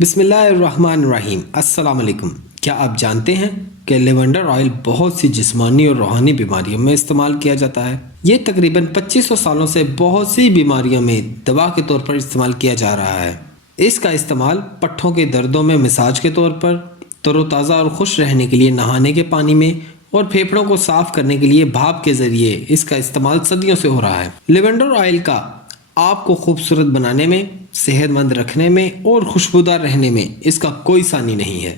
بسم اللہ الرحمن الرحیم۔ السلام علیکم۔ کیا آپ جانتے ہیں کہ لیونڈر آئل بہت سی جسمانی اور روحانی بیماریوں میں استعمال کیا جاتا ہے؟ یہ تقریباً 2500 سالوں سے بہت سی بیماریوں میں دوا کے طور پر استعمال کیا جا رہا ہے۔ اس کا استعمال پٹھوں کے دردوں میں مساج کے طور پر، تر و تازہ اور خوش رہنے کے لیے نہانے کے پانی میں، اور پھیپھڑوں کو صاف کرنے کے لیے بھاپ کے ذریعے اس کا استعمال صدیوں سے ہو رہا ہے۔ لیونڈر آئل کا آپ کو خوبصورت بنانے میں، صحت مند رکھنے میں اور خوشبودار رہنے میں اس کا کوئی ثانی نہیں ہے۔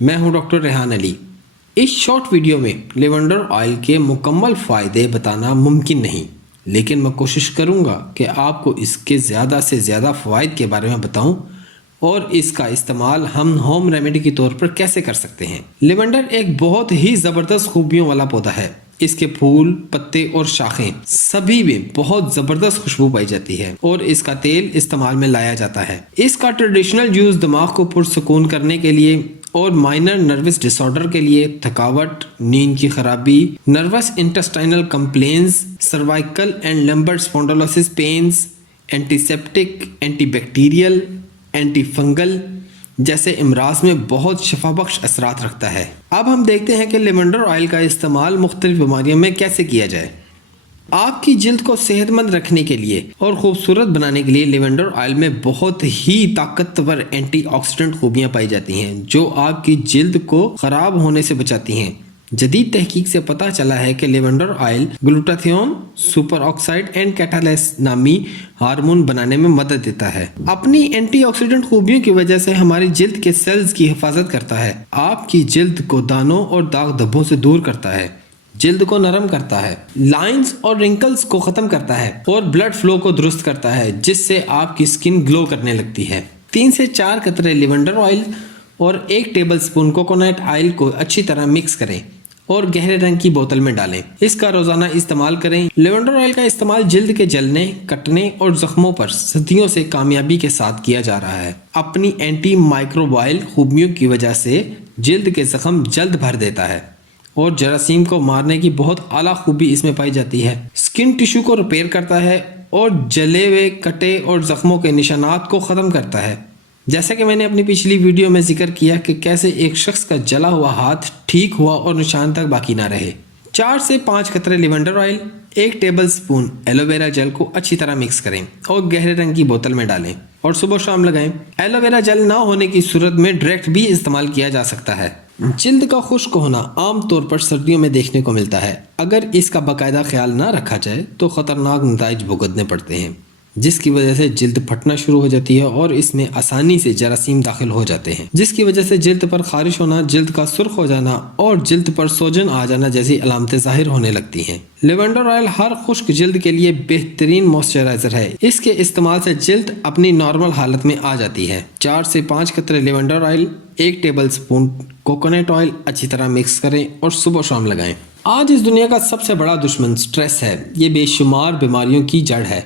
میں ہوں ڈاکٹر ریحان علی۔ اس شارٹ ویڈیو میں لیونڈر آئل کے مکمل فائدے بتانا ممکن نہیں، لیکن میں کوشش کروں گا کہ آپ کو اس کے زیادہ سے زیادہ فوائد کے بارے میں بتاؤں اور اس کا استعمال ہم ہوم ریمیڈی کے طور پر کیسے کر سکتے ہیں۔ لیونڈر ایک بہت ہی زبردست خوبیوں والا پودا ہے۔ اس کے پھول، پتے اور شاخیں سبھی میں بہت زبردست خوشبو پائی جاتی ہے اور اس کا تیل استعمال میں لایا جاتا ہے۔ اس کا ٹریڈیشنل یوز دماغ کو پرسکون کرنے کے لیے اور مائنر نروس ڈس آرڈر کے لیے، تھکاوٹ، نیند کی خرابی، nervous intestinal complaints, cervical and lumbar spondylosis pains, antiseptic, antibacterial, antifungal جیسے امراض میں بہت شفا بخش اثرات رکھتا ہے۔ اب ہم دیکھتے ہیں کہ لیونڈر آئل کا استعمال مختلف بیماریوں میں کیسے کیا جائے۔ آپ کی جلد کو صحت مند رکھنے کے لیے اور خوبصورت بنانے کے لیے لیونڈر آئل میں بہت ہی طاقتور اینٹی آکسیڈنٹ خوبیاں پائی جاتی ہیں جو آپ کی جلد کو خراب ہونے سے بچاتی ہیں۔ جدید تحقیق سے پتہ چلا ہے کہ lavender oil glutathione superoxide and catalase نامی ہارمون بنانے میں مدد دیتا ہے۔ اپنی اینٹی آکسیڈنٹ خوبیوں کی وجہ سے ہماری جلد کے سیلز کی حفاظت کرتا ہے، آپ کی جلد کو دانوں اور داغ دھبوں سے دور کرتا ہے، جلد کو نرم کرتا ہے، لائنز اور رنکلز کو ختم کرتا ہے اور بلڈ فلو کو درست کرتا ہے، جس سے آپ کی سکن گلو کرنے لگتی ہے۔ 3 سے 4 قطرے لیونڈر آئل اور 1 ٹیبل سپون کوکونٹ آئل کو اچھی طرح مکس کریں اور گہرے رنگ کی بوتل میں ڈالیں۔ اس کا روزانہ استعمال کریں۔ لیونڈر آئل کا استعمال جلد کے جلنے، کٹنے اور زخموں پر صدیوں سے کامیابی کے ساتھ کیا جا رہا ہے۔ اپنی اینٹی مائکروبائل خوبیوں کی وجہ سے جلد کے زخم جلد بھر دیتا ہے اور جراثیم کو مارنے کی بہت اعلیٰ خوبی اس میں پائی جاتی ہے۔ سکن ٹیشو کو ریپیئر کرتا ہے اور جلے ہوئے، کٹے اور زخموں کے نشانات کو ختم کرتا ہے۔ جیسا کہ میں نے اپنی پچھلی ویڈیو میں ذکر کیا کہ کیسے ایک شخص کا جلا ہوا ہاتھ ٹھیک ہوا اور نشان تک باقی نہ رہے۔ 4 سے 5 قطرے lavender oil, 1 table spoon aloe vera gel کو اچھی طرح مکس کریں اور گہرے رنگ کی بوتل میں ڈالیں اور صبح و شام لگائیں۔ ایلو ویرا جیل نہ ہونے کی صورت میں ڈائریکٹ بھی استعمال کیا جا سکتا ہے۔ جلد کا خشک ہونا عام طور پر سردیوں میں دیکھنے کو ملتا ہے۔ اگر اس کا باقاعدہ خیال نہ رکھا جائے تو خطرناک نتائج بھگتنے پڑتے ہیں، جس کی وجہ سے جلد پھٹنا شروع ہو جاتی ہے اور اس میں آسانی سے جراثیم داخل ہو جاتے ہیں، جس کی وجہ سے جلد پر خارش ہونا، جلد کا سرخ ہو جانا اور جلد پر سوجن آ جانا جیسی علامتیں ظاہر ہونے لگتی ہیں۔ لیونڈر آئل ہر خشک جلد کے لیے بہترین موئسچرائزر ہے۔ اس کے استعمال سے جلد اپنی نارمل حالت میں آ جاتی ہے۔ 4 سے 5 قطرے lavender oil, 1 table spoon coconut oil اچھی طرح مکس کریں اور صبح و شام لگائیں۔ آج اس دنیا کا سب سے بڑا دشمن سٹریس ہے۔ یہ بے شمار بیماریوں کی جڑ ہے۔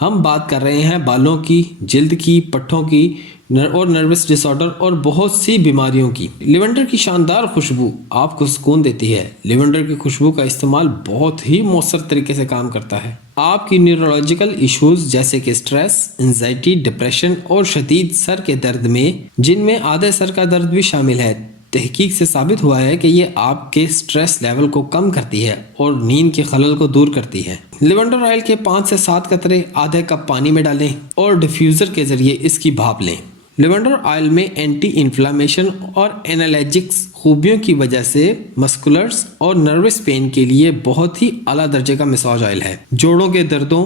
ہم بات کر رہے ہیں بالوں کی، جلد کی، پٹھوں کی اور نروس ڈس آرڈر اور بہت سی بیماریوں کی۔ لیونڈر کی شاندار خوشبو آپ کو سکون دیتی ہے۔ لیونڈر کی خوشبو کا استعمال بہت ہی مؤثر طریقے سے کام کرتا ہے۔ آپ کی نیورولوجیکل ایشوز جیسے کہ سٹریس، انزائٹی، ڈپریشن اور شدید سر کے درد میں، جن میں آدھے سر کا درد بھی شامل ہے، تحقیق سے ثابت ہوا ہے کہ یہ آپ کے سٹریس لیول کو کم کرتی ہے اور نیند کے خلل کو دور کرتی ہے۔ لیونڈر آئل کے 5 سے 7 قطرے آدھے کپ پانی میں ڈالیں اور ڈیفیوزر کے ذریعے اس کی بھاپ لیں۔ لیونڈر آئل میں اینٹی انفلامیشن اور اینالجیکس خوبیوں کی وجہ سے مسکولرز اور نروس پین کے لیے بہت ہی اعلیٰ درجے کا مساج آئل ہے۔ جوڑوں کے دردوں،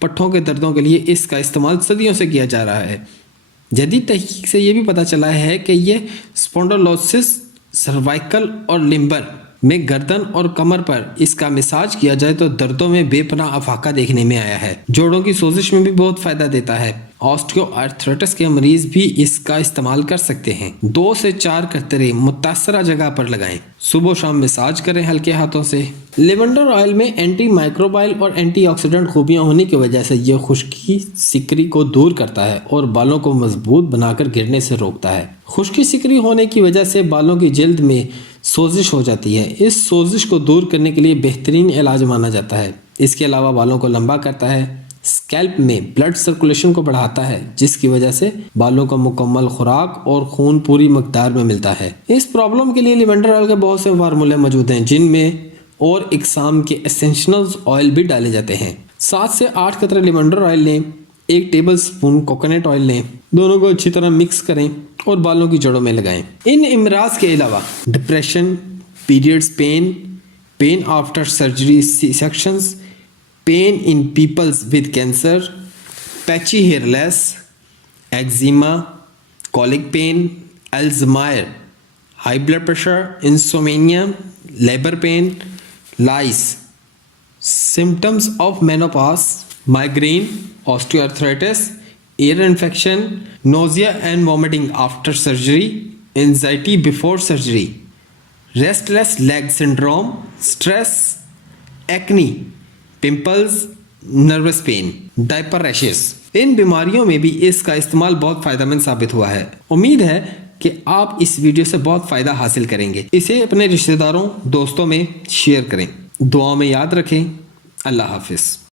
پٹھوں کے دردوں کے لیے اس کا استعمال صدیوں سے کیا جا رہا ہے۔ جدید تحقیق سے یہ بھی پتہ چلا ہے کہ یہ اسپونڈلوسس، سروائکل اور لمبر میں گردن اور کمر پر اس کا مساج کیا جائے تو دردوں میں بے پناہ افاقہ دیکھنے میں آیا ہے۔ جوڑوں کی سوزش میں بھی بہت فائدہ دیتا ہے۔ آسٹیو آرتھرائٹس کے مریض بھی اس کا استعمال کر سکتے ہیں۔ 2 سے 4 قطرے متاثرہ جگہ پر لگائیں، صبح و شام مساج کریں ہلکے ہاتھوں سے۔ لیونڈر آئل میں اینٹی مائکروبائل اور اینٹی آکسیڈنٹ خوبیاں ہونے کی وجہ سے یہ خشکی، سکری کو دور کرتا ہے اور بالوں کو مضبوط بنا کر گرنے سے روکتا ہے۔ خشکی سکری ہونے کی وجہ سے بالوں کی جلد میں سوزش ہو جاتی ہے۔ اس سوزش کو دور کرنے کے لیے بہترین علاج مانا جاتا ہے۔ اس کے علاوہ بالوں کو لمبا کرتا ہے، اسکیلپ میں بلڈ سرکولیشن کو بڑھاتا ہے، جس کی وجہ سے بالوں کا مکمل خوراک اور خون پوری مقدار میں ملتا ہے۔ اس پرابلم کے لیے لیونڈر آئل کے بہت سے فارمولے موجود ہیں، جن میں اور اقسام کے اسینشلز آئل بھی ڈالے جاتے ہیں۔ 7 سے 8 قطرے لیونڈر آئل لیں، 1 ٹیبل سپون کوکونٹ آئل لیں، دونوں کو اچھی طرح مکس کریں اور بالوں کی جڑوں میں لگائیں۔ ان امراض کے علاوہ depression, periods pain, pain after surgery C sections, pain in peoples with cancer, patchy hairless, eczema, colic pain, Alzheimer, high blood pressure, insomnia, labour pain, lice, symptoms of menopause, migraine, osteoarthritis, ear infection, nausea and vomiting after surgery, anxiety before surgery, restless leg syndrome, stress, acne, pimples, nervous pain, diaper rashes. ان بیماریوں میں بھی اس کا استعمال بہت فائدہ مند ثابت ہوا ہے۔ امید ہے کہ آپ اس ویڈیو سے بہت فائدہ حاصل کریں گے۔ اسے اپنے رشتہ داروں، دوستوں میں شیئر کریں۔ دعاؤں میں یاد رکھیں۔ اللہ حافظ۔